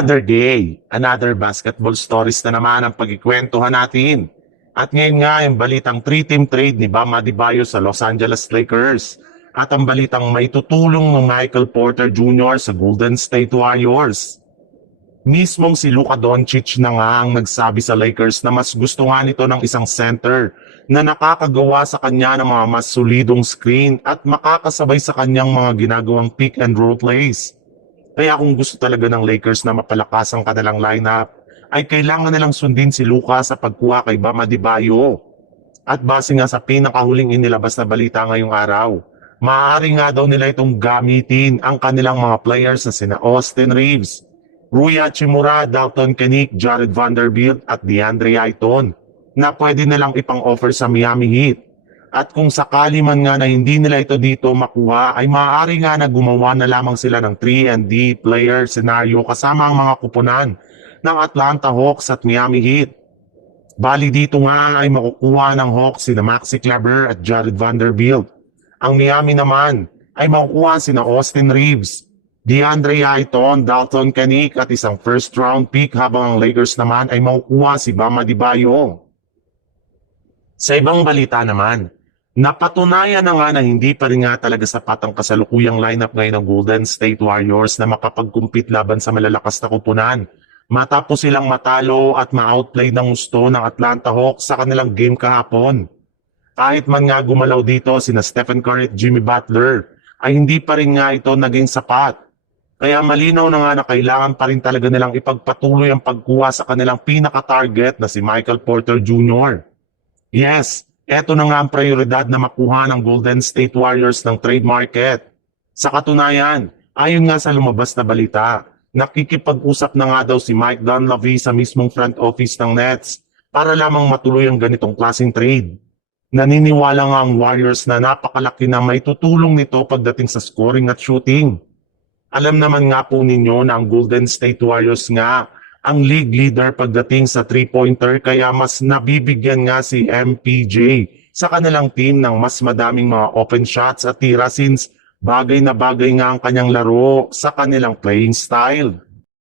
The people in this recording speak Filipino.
Another day, another basketball stories na naman ang pagkikwentuhan natin. At ngayon nga yung balitang 3-team trade ni Bam Adebayo sa Los Angeles Lakers. At ang balitang maitutulong ng Michael Porter Jr. sa Golden State Warriors. Mismong si Luka Doncic na nga ang nagsabi sa Lakers na mas gusto nga nito ng isang center na nakakagawa sa kanya ng mga mas solidong screen at makakasabay sa kanyang mga ginagawang pick and roll plays. Kaya kung gusto talaga ng Lakers na mapalakas ang kanilang lineup, ay kailangan nilang sundin si Luka sa pagkuha kay Bam Adebayo. At base nga sa pinakahuling inilabas na balita ngayong araw, maaari nga daw nila itong gamitin ang kanilang mga players na sina Austin Reeves, Rui Hachimura, Dalton Kenick, Jared Vanderbilt at DeAndre Ayton na pwede nilang ipang-offer sa Miami Heat. At kung sakali man nga na hindi nila ito dito makuha, ay maaari nga na gumawa na lamang sila ng 3-and-D player scenario kasama ang mga kupunan ng Atlanta Hawks at Miami Heat. Bali dito nga ay makukuha ng Hawks sina Maxi Kleber at Jared Vanderbilt. Ang Miami naman ay makukuha sina Austin Reeves, DeAndre Ayton, Dalton Kenick at isang first round pick, habang ang Lakers naman ay makukuha si Bam Adebayo. Sa ibang balita naman, napatunayan na nga na hindi pa rin nga talaga sapat ang kasalukuyang lineup ngayon ng Golden State Warriors na makapagkumpit laban sa malalakas na kupunan. Matapos silang matalo at ma-outplay ng gusto ng Atlanta Hawks sa kanilang game kahapon. Kahit man nga gumalaw dito sina Stephen Curry at Jimmy Butler, ay hindi pa rin nga ito naging sapat. Kaya malinaw na nga na kailangan pa rin talaga nilang ipagpatuloy ang pagkuha sa kanilang pinaka-target na si Michael Porter Jr. Yes, eto na nga ang prioridad na makuha ng Golden State Warriors ng trade market. Sa katunayan, ayon nga sa lumabas na balita, nakikipag-usap na nga daw si Mike Dunleavy sa mismong front office ng Nets para lamang matuloy ang ganitong klaseng trade. Naniniwala nga ang Warriors na napakalaki na may tutulong nito pagdating sa scoring at shooting. Alam naman nga po ninyo na ang Golden State Warriors nga ang league leader pagdating sa 3-pointer, kaya mas nabibigyan nga si MPJ sa kanilang team ng mas madaming mga open shots at tira since bagay na bagay nga ang kanyang laro sa kanilang playing style.